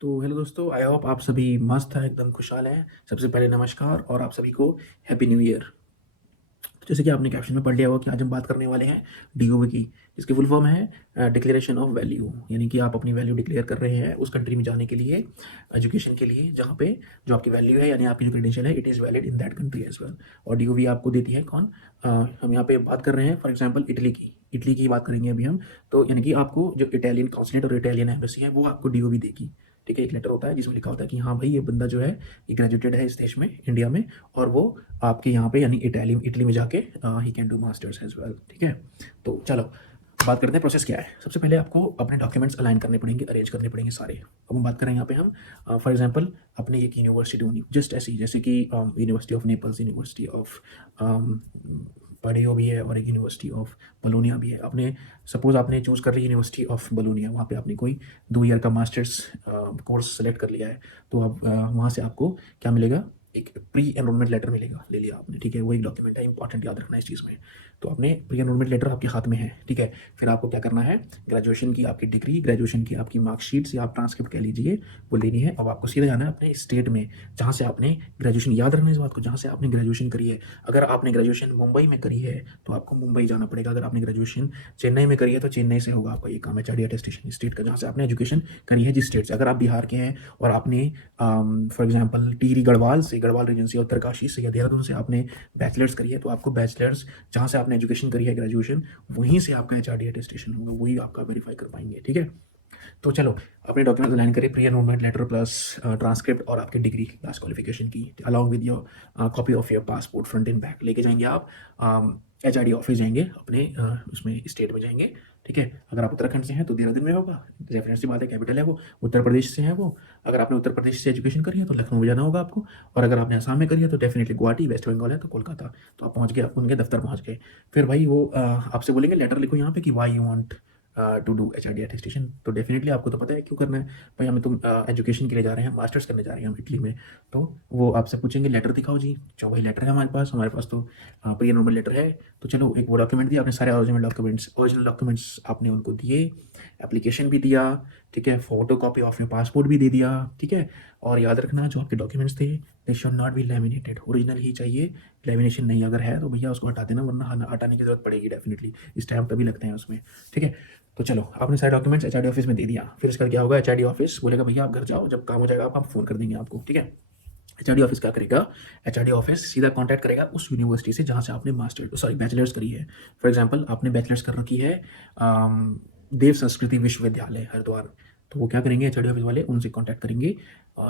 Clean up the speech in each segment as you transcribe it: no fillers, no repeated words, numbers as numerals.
तो हेलो दोस्तों, I hope आप सभी मस्त हैं, एकदम खुशहाल हैं। सबसे पहले नमस्कार और आप सभी को हैप्पी न्यू ईयर। जैसे कि आपने कैप्शन में पढ़ लिया होगा कि आज हम बात करने वाले हैं डीओवी की, जिसकी फुल फॉर्म है डिक्लेरेशन ऑफ वैल्यू। यानी कि आप अपनी वैल्यू डिक्लेयर कर रहे हैं उस कंट्री में जाने के लिए, एजुकेशन के लिए, जहाँ पे जो आपकी वैल्यू है यानी आपकी जो क्रेडेंशियल है it is valid in that country as well. और डीओवी आपको देती है कौन? हम यहाँ पे बात कर रहे हैं फॉर एग्जाम्पल इटली की बात करेंगे अभी हम। तो यानी कि आपको जो इटालियन काउंसलेट और इटालियन एम्बेसी है वो आपको डीओवी देगी। ठीक है, एक लेटर होता है जिसमें लिखा होता है कि हाँ भाई ये बंदा जो है ये ग्रेजुएटेड है इस देश में, इंडिया में, और वो आपके यहाँ पे यानी इटली में जाके ही can do masters as well. ठीक है, तो चलो बात करते हैं प्रोसेस क्या है। सबसे पहले आपको अपने डॉक्यूमेंट्स अलाइन करने पड़ेंगे, अरेंज करने पड़ेंगे सारे। अब हम बात करें यहाँ पे हम फॉर एग्जांपल अपने एक यूनिवर्सिटी ढूंढनी, जस्ट ऐसी जैसे कि university of Naples, university of Padua भी है, और एक यूनिवर्सिटी ऑफ बलोनिया भी है। आपने सपोज आपने चूज़ कर ली यूनिवर्सिटी ऑफ बलोनिया, वहाँ पे आपने कोई 2 ईयर का मास्टर्स कोर्स सेलेक्ट कर लिया है। तो अब वहाँ से आपको क्या मिलेगा? एक प्री एनरोलमेंट लेटर मिलेगा, ले लिया आपने। ठीक है, वो एक डॉक्यूमेंट है, इंपॉर्टेंट, याद रखना इस चीज़ में। तो आपने प्री एनरोलमेंट लेटर आपके हाथ में है। ठीक है, फिर आपको क्या करना है? ग्रेजुएशन की आपकी डिग्री, ग्रेजुएशन की आपकी मार्कशीट या आप ट्रांसक्रिप्ट कह लीजिए, वो लेनी है। अब आपको सीधा जाना है अपने स्टेट में जहाँ से आपने ग्रेजुएशन, याद रखना इस बात को, जहाँ से आपने ग्रेजुएशन करी है। अगर आपने ग्रेजुएशन मुंबई में करी है तो आपको मुंबई जाना पड़ेगा। अगर आपने ग्रेजुएशन चेन्नई में करी है तो चेन्नई से होगा आपका ये काम, एचआरडी अटेस्टेशन स्टेट का, जहाँ से आपने एजुकेशन करी है जिस स्टेट से। अगर आप बिहार के हैं और आपने फॉर एग्जांपल टिहरी गढ़वाल से, गढ़वाल रीजन से, उत्तरकाशी से या देहरादून से आपने बैचलर्स करी है, तो आपको बैचलर्स जहाँ से आपने एजुकेशन करी है ग्रेजुएशन, वहीं से आपका एचआरडी अटेस्टेशन होगा, वही आपका वेरीफाई कर पाएंगे। ठीक है, तो चलो अपने डॉक्यूमेंट्स अलाइन करें, pre enrolment letter plus transcript और आपकी डिग्री क्लास क्वालिफिकेशन की, along with your copy of your passport front and back लेके जाएंगे आप। एचआरडी ऑफिस जाएंगे अपने उसमें स्टेट में जाएंगे। ठीक है, अगर आप उत्तराखंड से हैं तो देहरादून में होगा, डेफिनेट सी बात है, कैपिटल है वो। उत्तर प्रदेश से है वो, अगर आपने उत्तर प्रदेश से एजुकेशन करी है तो लखनऊ में जाना होगा आपको। और अगर आपने असम में करी है तो डेफिनेटली गुवाहाटी, वेस्ट बंगाल है तो कोलकाता। तो आप पहुंच गए, आप उनके दफ्तर पहुंच गए। फिर भाई वो आपसे बोलेंगे लेटर लिखो यहाँ पे कि why you want to do HRD attestation. तो डेफिनेटली आपको तो पता है क्यों करना है भाई, हमें तुम एजुकेशन के लिए जा रहे हैं, मास्टर्स करने जा रहे हैं हम इटली में। तो वो आपसे पूछेंगे लेटर दिखाओ जी। चलो भाई लेटर है हमारे पास तो प्री एनरोलमेंट लेटर है। तो चलो एक वो डॉक्यूमेंट दिया आपने, सारे ओरिजिनल डॉक्यूमेंट्स आपने उनको दिए, एप्लीकेशन भी दिया। ठीक है, photo copy of your passport भी दे दिया। ठीक है, और याद रखना जो आपके डॉक्यूमेंट्स थे they should not be laminated, original ही चाहिए। लेमिनेशन नहीं अगर है तो भैया उसको हटा देना, वरना हटाने की जरूरत पड़ेगी डेफिनेटली, स्टैम्प तभी लगते हैं उसमें। ठीक है, तो चलो आपने सारे डॉक्यूमेंट्स एचआरडी ऑफिस में दे दिया। फिर इसका क्या होगा? एचआरडी ऑफिस बोलेगा भैया आप घर जाओ, जब काम हो जाएगा आप फ़ोन कर देंगे आपको। ठीक है, एचआरडी ऑफिस क्या करेगा? एचआरडी ऑफिस सीधा कांटेक्ट करेगा उस यूनिवर्सिटी से जहाँ से आपने बैचलर्स करी है। फॉर एग्जांपल आपने बैचलर्स कर रखी है देव संस्कृति विश्वविद्यालय हरिद्वार, तो वो क्या करेंगे? एचआरडी ऑफिस वाले उनसे कांटेक्ट करेंगे।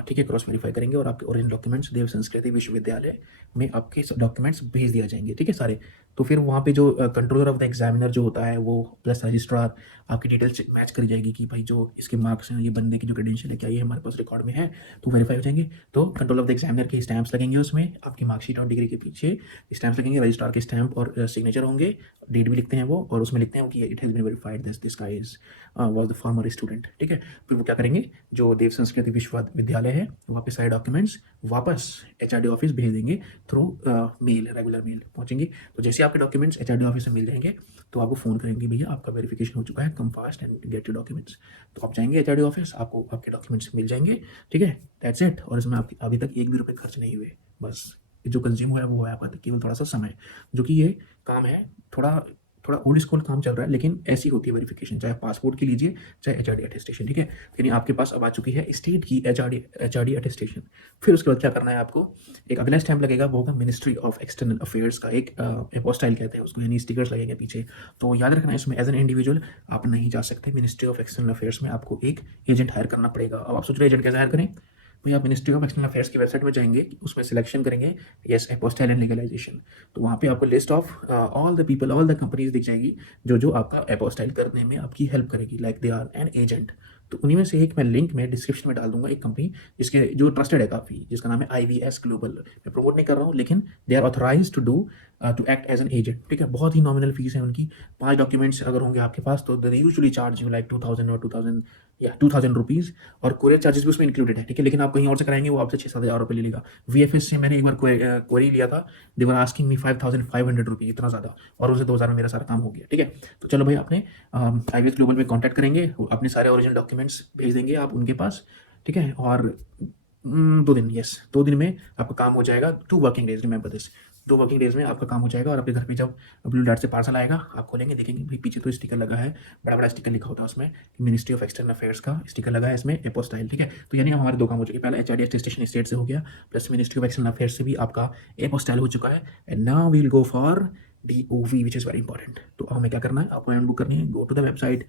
ठीक है, क्रॉस वेरीफाई करेंगे और आपके ओरिजिनल डॉक्यूमेंट्स देव संस्कृति विश्वविद्यालय में आपके डॉक्यूमेंट्स भेज दिया जाएंगे। ठीक है सारे। तो फिर वहाँ पे जो कंट्रोलर ऑफ द एग्जामिनर जो होता है वो प्लस रजिस्ट्रार आपकी डिटेल्स मैच करी जाएगी कि भाई जो इसके मार्क्स हैं, ये बंदे की जो क्रेडेंशियल है क्या ये हमारे पास रिकॉर्ड में है, तो वेरीफाई हो जाएंगे। तो कंट्रोल ऑफ द एग्जामिनर के स्टैंप्स लगेंगे उसमें, आपकी मार्कशीट और डिग्री के पीछे स्टैंप्स लगेंगे, रजिस्ट्रार के स्टैंप और सिग्नेचर होंगे, डेट भी लिखते हैं वो, और उसमें लिखते हैं कि it has been verified this guy is was the former student. ठीक है, फिर वो क्या करेंगे? जो देव संस्कृति विश्वविद्यालय है वहाँ पे सारे डॉक्यूमेंट्स वापस एचआरडी ऑफिस भेज देंगे थ्रू मेल, रेगुलर मेल पहुँचेंगे। तो जैसे आपके डॉक्यूमेंट्स एचआरडी ऑफिस से मिल जाएंगे तो आपको फ़ोन करेंगे भैया आपका वेरिफिकेशन हो चुका है, come fast and get your documents. तो आप जाएंगे एचआरडी ऑफिस, आपको आपके डॉक्यूमेंट्स मिल जाएंगे। ठीक है, दैट्स इट। और इसमें आपकी अभी तक एक भी रुपये खर्च नहीं हुए, बस जो कंज्यूम हुआ है वो है आपका केवल थोड़ा सा समय, जो कि ये काम है थोड़ा थोड़ा ओल्ड स्कूल काम चल रहा है, लेकिन ऐसी होती है वेरिफिकेशन, चाहे पासपोर्ट की लीजिए चाहे एचआरडी अटेस्टेशन। ठीक है, यानी आपके पास अब आ चुकी है स्टेट की एचआरडी अटेस्टेशन। फिर उसके बाद क्या करना है आपको? एक अगला स्टैंप लगेगा, वो होगा मिनिस्ट्री ऑफ एक्सटर्नल अफेयर्स का एक एपोस्टाइल कहते हैं उसको, यानी स्टिकर्स लगेंगे पीछे। तो याद रखना इसमें एज एन इंडिविजुअल आप नहीं जा सकते मिनिस्ट्री ऑफ एक्सटर्नल अफेयर्स में, आपको एक एजेंट हायर करना पड़ेगा। अब आप सोच रहे एजेंट कैसे हायर करें? भाई आप मिनिस्ट्री ऑफ एक्सटर्नल अफेयर्स की वेबसाइट में जाएंगे, उसमें सिलेक्शन करेंगे यस एपोस्टाइल एंड लीगलाइजेशन, तो वहाँ पे आपको list of all the people, all the companies दिख जाएगी जो जो आपका एपोस्टाइल करने में आपकी हेल्प करेगी, like they are an agent. तो उन्हीं में से एक मैं लिंक में डिस्क्रिप्शन में डाल दूंगा, एक कंपनी जिसके जो ट्रस्टेड है काफ़ी, जिसका नाम है IVS ग्लोबल। मैं प्रमोट नहीं कर रहा हूँ, लेकिन they are authorise to act as an agent. ठीक है, बहुत ही नॉमिनल फीस है उनकी। 5 डॉक्यूमेंट्स अगर होंगे आपके पास तो they usually charge you like 2000 और 2000 या 2000 रुपीज़, और कोरियर चार्जेस भी उसमें इंक्लूडेड है। ठीक है, लेकिन आप कहीं और से कराएंगे वो आपसे 6-7 हज़ार रुपये ले लेगा। VFS से मैंने एक बार क्वेरी लिया था, दे वर आस्किंग मी 5500 रुपीज़, इतना ज़्यादा, और उसे 2000 में मेरा सारा काम हो गया। ठीक है, तो चलो भाई आपने IVS ग्लोबल में कॉन्टैक्ट करेंगे, अपने सारे ओरिजिनल डॉक्यूमेंट्स भेज देंगे आप उनके पास। ठीक है? और 2 दिन, यस, 2 दिन में आपका काम हो जाएगा, 2 working days, remember this. 2 working days में आपका काम हो जाएगा और आपके घर पे जब ब्लू डार्ट से पार्सल आएगा, आप खोलेंगे, देखेंगे भाई पीछे तो स्टिकर लगा है, बड़ा-बड़ा स्टिकर लिखा होता है उसमें, मिनिस्ट्री ऑफ एक्सटर्नल अफेयर्स का स्टिकर लगा है इसमें, एपोस्टाइल, ठीक है? तो यानी हमारे 2 काम हो चुके हैं, पहला एचआरडी अटेस्टेशन स्टेट से हो गया, plus ministry of external affairs से भी आपका एपोस्टाइल हो चुका है, and now we will go for DOV which is very important. तो हमें क्या करना है, अपॉइंटमेंट बुक करनी है, go to the website,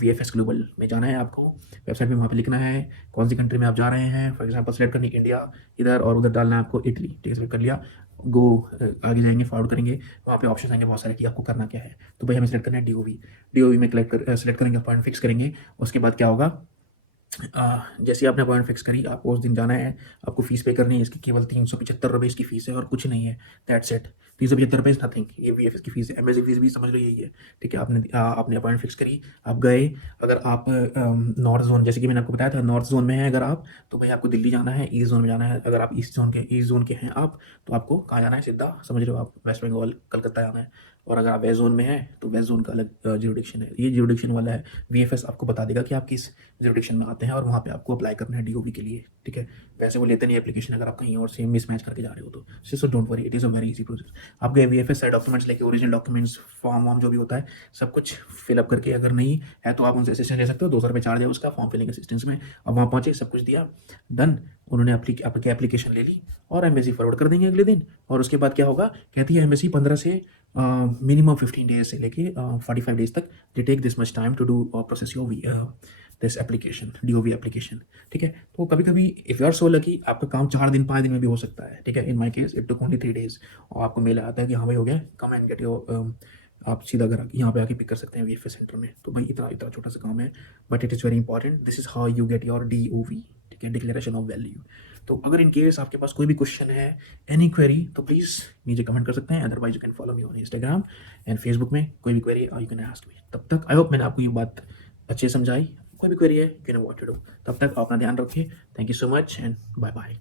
VFS Global में जाना है आपको, वेबसाइट में वहाँ पे लिखना है कौन सी कंट्री में आप जा रहे हैं, फॉर एग्जांपल सेलेक्ट करनी इंडिया इधर, और उधर डालना है आपको इटली, ठीक है, सेलेक्ट कर लिया, गो, आगे जाएंगे, फॉरवर्ड करेंगे, वहाँ पे ऑप्शन आएंगे बहुत सारे कि आपको करना क्या है। तो भाई हमें सेलेक्ट करना है डीओवी, डीओवी में सेलेक्ट करेंगे, अपॉइंट फिक्स करेंगे, उसके बाद क्या होगा, जैसे ही आपने अपॉइंटमेंट फिक्स करी, आपको उस दिन जाना है, आपको फीस पे करनी है, इसकी केवल 375 रुपये इसकी फीस है और कुछ नहीं है, दैट्स इट। 375 रुपये इज नथिंग, ये वीएफएस की फीस है, एमएससी फीस भी समझ लो यही है, ठीक है? आपने अपॉइंटमेंट फिक्स करी, आप गए, अगर आप नॉर्थ जोन, जैसे कि मैंने आपको बताया था, नॉर्थ जोन में है अगर आप, तो भाई आपको दिल्ली जाना है, ईस्ट जोन में जाना है, अगर आप ईस्ट जोन के हैं आप, तो आपको कहाँ जाना है, सीधा समझ रहे हो आप, वेस्ट बंगाल, कलकत्ता जाना है, और अगर आप वेस्ट जोन में हैं तो वेस्ट जोन का अलग ज्यूरिडिक्शन है, ये ज्यूरिडिक्शन वाला है, वीएफएस आपको बता देगा कि आप किस ज्यूरिडिक्शन में आते हैं और वहाँ पे आपको अप्लाई करना है डीओवी के लिए, ठीक है? वैसे वो लेते नहीं एप्लीकेशन अगर आप कहीं और से मिसमैच करके जा रहे हो तो, so don't worry, it is a very easy process. आप गए वीएफएस सारे डॉक्यूमेंट्स लेके, ओरिजिनल डॉक्यूमेंट्स, फॉर्म वॉर्म जो भी होता है, सब कुछ फिलअप करके, अगर नहीं है तो आप उनसे असिस्टेंस ले सकते हो, 200 रुपये चार्ज है उसका, फॉर्म फिलिंग असिस्टेंस में। अब वहाँ पहुँचे, सब कुछ दिया, डन, उन्होंने आपकी एप्लीकेशन ले ली और एम्बेसी फॉरवर्ड कर देंगे अगले दिन। और उसके बाद क्या होगा, कहती है एम्बेसी 15 से मिनिमम 15 डेज से लेके 45 डेज तक, they take this much time to do process your this application, DOV application, ठीक है? तो कभी कभी if you are so lucky, आपका काम 4 दिन 5 दिन में भी हो सकता है, ठीक है? In my case it took only 3 days, और आपको मेल आता है कि हाँ भाई हो गया, कम एंड गेट योर, आप सीधा घर यहाँ पे आके पिक कर सकते हैं वीएफएस सेंटर में। तो भाई इतना इतना छोटा सा काम है, but it is very important, this is how you get your डीओवी, ठीक है, डिक्लेरेशन ऑफ वैल्यू। तो अगर इन केस आपके पास कोई भी क्वेश्चन है, एनी क्वेरी, तो प्लीज़ नीचे कमेंट कर सकते हैं, otherwise you can follow me on Instagram and Facebook में, कोई भी query you can ask me. तब तक आई होप मैंने आपको ये बात अच्छे समझाई, कोई भी क्वेरी है you know what to do. तब तक अपना ध्यान रखिए, thank you so much and bye bye.